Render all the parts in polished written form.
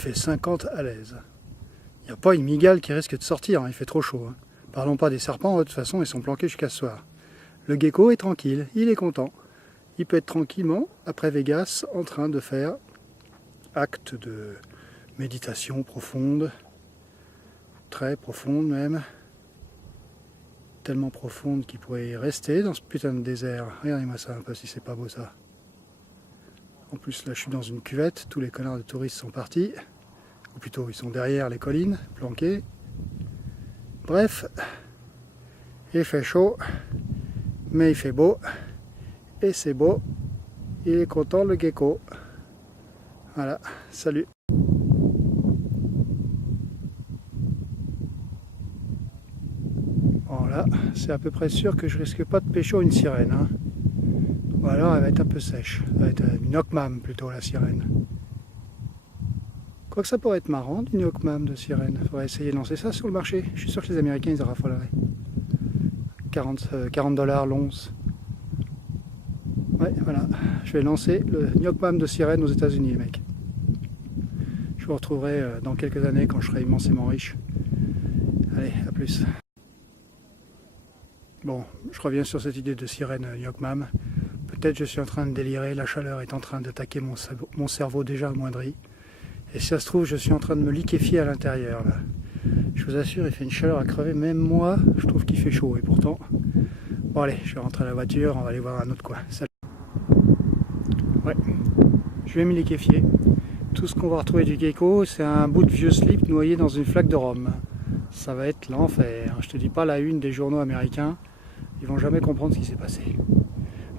fait 50 à l'aise. Il n'y a pas une mygale qui risque de sortir, hein, il fait trop chaud. Hein. Parlons pas des serpents, de toute façon ils sont planqués jusqu'à ce soir. Le gecko est tranquille, il est content. Il peut être tranquillement, après Vegas, en train de faire acte de méditation profonde, très profonde même, tellement profonde qu'il pourrait y rester dans ce putain de désert. Regardez-moi ça un peu si c'est pas beau ça. En plus là je suis dans une cuvette, tous les connards de touristes sont partis, ou plutôt ils sont derrière les collines, planqués. Bref, il fait chaud, mais il fait beau, et c'est beau, il est content le gecko. Voilà, salut. Voilà, c'est à peu près sûr que je risque pas de pécho une sirène. Hein. Ou alors elle va être un peu sèche. Elle va être une Ocmam plutôt la sirène. Quoique ça pourrait être marrant d'une Ocmam de sirène. Faudrait essayer de lancer ça sur le marché. Je suis sûr que les Américains ils en raffoleraient. 40 $ l'once. Ouais, voilà. Je vais lancer le Nyokmam de sirène aux États-Unis, les mecs. Je vous retrouverai dans quelques années quand je serai immensément riche. Allez, à plus. Bon, je reviens sur cette idée de sirène Nyokmam. Peut-être je suis en train de délirer, la chaleur est en train d'attaquer mon cerveau déjà amoindri. Et si ça se trouve, je suis en train de me liquéfier à l'intérieur. Je vous assure, il fait une chaleur à crever. Même moi, je trouve qu'il fait chaud. Et pourtant, bon allez, je vais rentrer à la voiture, on va aller voir un autre coin. Salut. Ouais, je vais me liquéfier. Tout ce qu'on va retrouver du gecko, c'est un bout de vieux slip noyé dans une flaque de rhum. Ça va être l'enfer. Je te dis pas la une des journaux américains. Ils vont jamais comprendre ce qui s'est passé.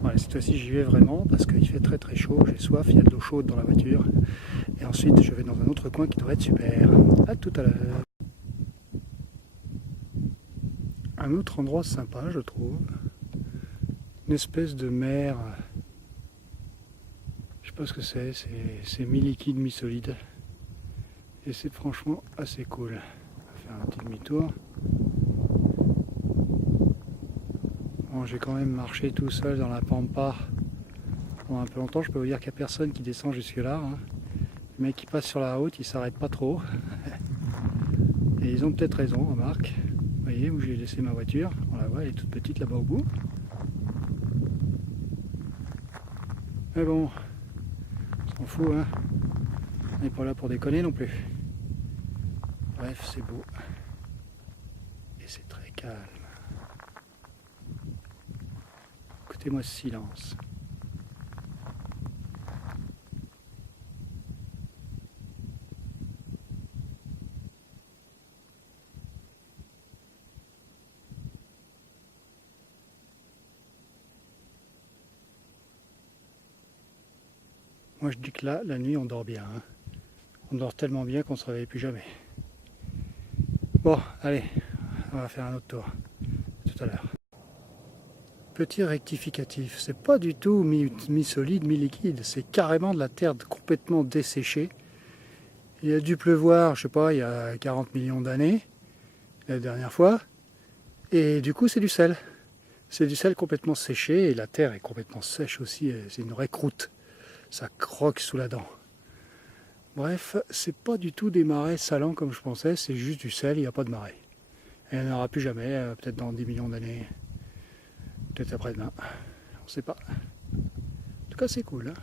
Voilà, cette fois-ci j'y vais vraiment parce qu'il fait très très chaud, j'ai soif, il y a de l'eau chaude dans la voiture. Et ensuite je vais dans un autre coin qui devrait être super. A tout à l'heure. Un autre endroit sympa je trouve. Une espèce de mer. Je sais pas ce que c'est mi-liquide, mi-solide. Et c'est franchement assez cool. On va faire un petit demi-tour. Bon, j'ai quand même marché tout seul dans la pampa pendant un peu longtemps. Je peux vous dire qu'il n'y a personne qui descend jusque là. Hein. Les mecs qui passent sur la route, ils s'arrêtent pas trop. Et ils ont peut-être raison, remarque. Vous voyez où j'ai laissé ma voiture. On la voit, elle est toute petite là-bas au bout. Mais bon, on s'en fout, hein. On n'est pas là pour déconner non plus. Bref, c'est beau. Et c'est très calme. Écoutez-moi ce silence. Moi je dis que là, la nuit on dort bien. Hein. On dort tellement bien qu'on ne se réveille plus jamais. Bon, allez, on va faire un autre tour. Tout à l'heure. Petit rectificatif, c'est pas du tout mi-solide, mi-liquide, c'est carrément de la terre complètement desséchée. Il a dû pleuvoir, je sais pas, il y a 40 millions d'années, la dernière fois, et du coup c'est du sel. C'est du sel complètement séché, et la terre est complètement sèche aussi, c'est une vraie croûte. Ça croque sous la dent. Bref, c'est pas du tout des marais salants comme je pensais, c'est juste du sel, il n'y a pas de marais. Et il n'y en aura plus jamais, peut-être dans 10 millions d'années. Peut-être après-demain, on sait pas. En tout cas, c'est cool. Hein.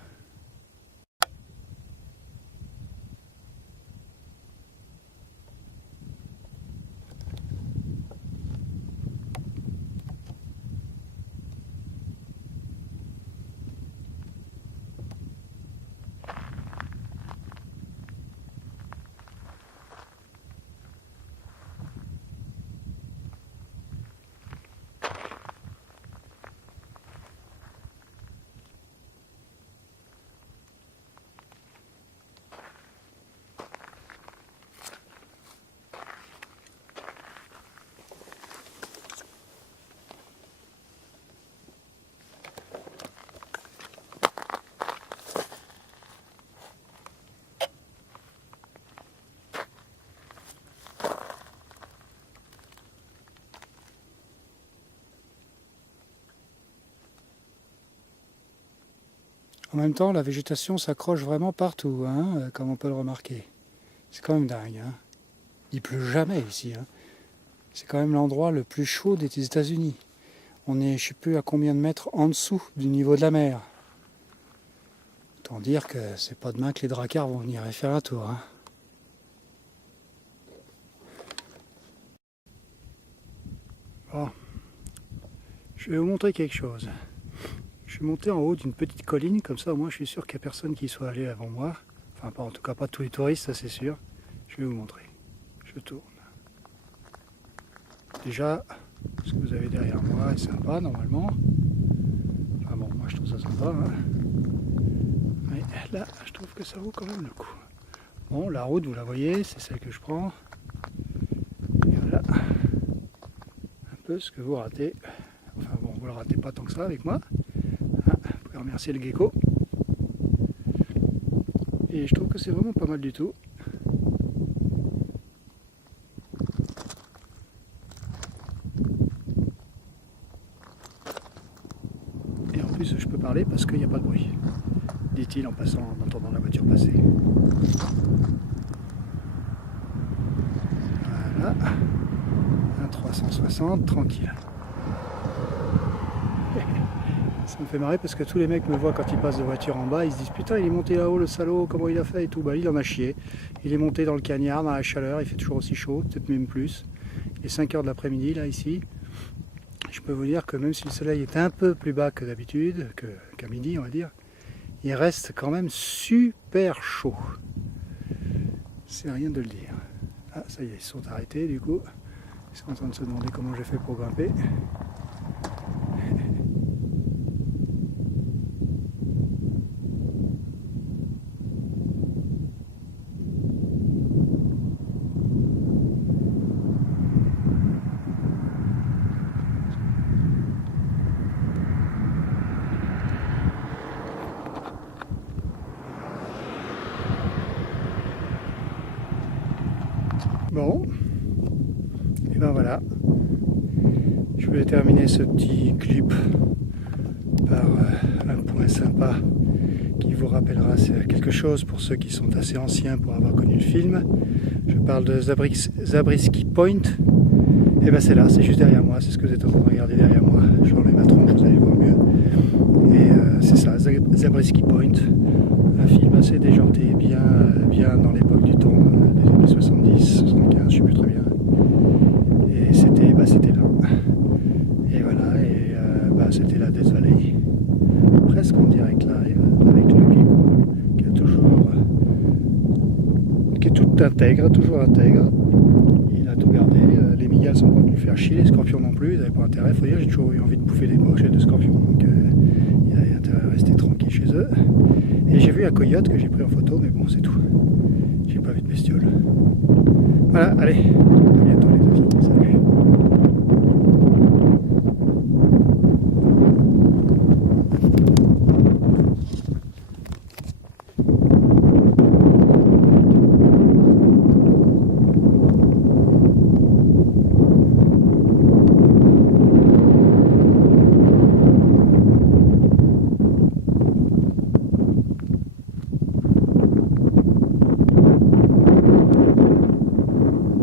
En même temps, la végétation s'accroche vraiment partout, hein, comme on peut le remarquer. C'est quand même dingue. Hein. Il pleut jamais ici. Hein. C'est quand même l'endroit le plus chaud des États-Unis. On est, je ne sais plus à combien de mètres en dessous du niveau de la mer. Autant dire que c'est pas demain que les dracars vont venir y faire un tour. Hein. Bon. Je vais vous montrer quelque chose. Je suis monté en haut d'une petite colline, comme ça au moins je suis sûr qu'il n'y a personne qui soit allé avant moi. Enfin, en tout cas pas tous les touristes, ça c'est sûr. Je vais vous montrer. Je tourne. Déjà, ce que vous avez derrière moi est sympa normalement. Enfin bon, moi je trouve ça sympa. Hein. Mais là, je trouve que ça vaut quand même le coup. Bon, la route, vous la voyez, c'est celle que je prends. Et voilà. Un peu ce que vous ratez. Enfin bon, vous ne le ratez pas tant que ça avec moi. Ah, vous pouvez remercier le gecko. Et je trouve que c'est vraiment pas mal du tout. Et en plus, je peux parler parce qu'il n'y a pas de bruit. Dit-il en passant, en entendant la voiture passer. Voilà. Un 360, tranquille. Ça me fait marrer parce que tous les mecs me voient quand ils passent de voiture en bas, ils se disent putain il est monté là-haut le salaud, comment il a fait et tout. Bah il en a chié. Il est monté dans le cagnard, dans la chaleur, il fait toujours aussi chaud, peut-être même plus. Il est 5 h de l'après-midi là ici. Je peux vous dire que même si le soleil est un peu plus bas que d'habitude, qu'à midi on va dire, il reste quand même super chaud. C'est rien de le dire. Ah ça y est, ils sont arrêtés du coup. Ils sont en train de se demander comment j'ai fait pour grimper. Bon, et ben voilà, je voulais terminer ce petit clip par un point sympa qui vous rappellera quelque chose pour ceux qui sont assez anciens pour avoir connu le film. Je parle de Zabriskie Point, et ben c'est là, c'est juste derrière moi, c'est ce que vous êtes en train de regarder derrière moi. Je vais enlever ma tronche, vous allez le voir mieux. Et c'est ça, Zabriskie Point, un film assez déjanté, bien dans l'époque du temps, des années 70, 75, je ne sais plus très bien. Et c'était là. Et voilà, et c'était la Death Valley, presque en direct live, avec le gecko, qui est tout intègre, toujours intègre. Il a tout gardé, les migales sont pas venus faire chier, les scorpions non plus, ils n'avaient pas intérêt, faut dire, j'ai toujours eu envie de bouffer des brochettes de scorpions, donc il a intérêt à rester tranquille chez eux. Et j'ai vu un coyote que j'ai pris en photo, mais bon, c'est tout. J'ai pas vu de bestiole. Voilà, allez, à bientôt les amis. Salut.